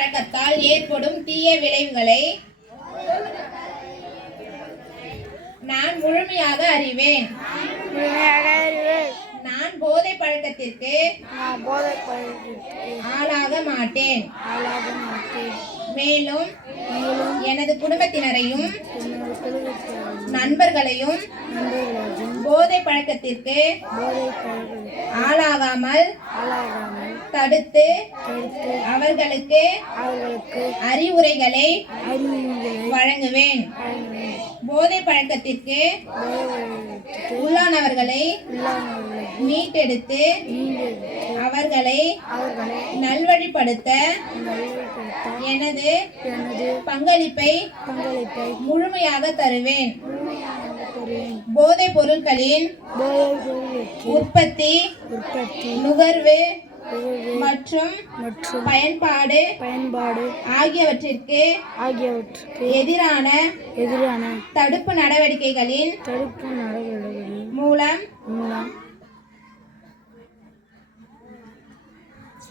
பழக்கத்தால் ஏற்படும் தீய விளைவுகளை நான் முழுமையாக அறிவேன். நான் போதை பழக்கத்திற்கு ஆளாக மாட்டேன். மேலும் எனது குடும்பத்தினரையும் நண்பர்களையும் போதை பழக்கத்திற்கு ஆளாகாமல் தடுத்து அவர்களுக்கு அறிவுரைகளை வழங்குவேன். போதை பழக்கத்திற்கு உள்ளானவர்களை மீட்டெடுத்து அவர்களை நல்வழிப்படுத்த எனது பங்களிப்பை முழுமையாக தருவேன். போதைப் பொருட்களின் உற்பத்தி, நுகர்வு மற்றும் பயன்பாடு ஆகியவற்றிற்கு எதிரான தடுப்பு நடவடிக்கைகளின் மூலம்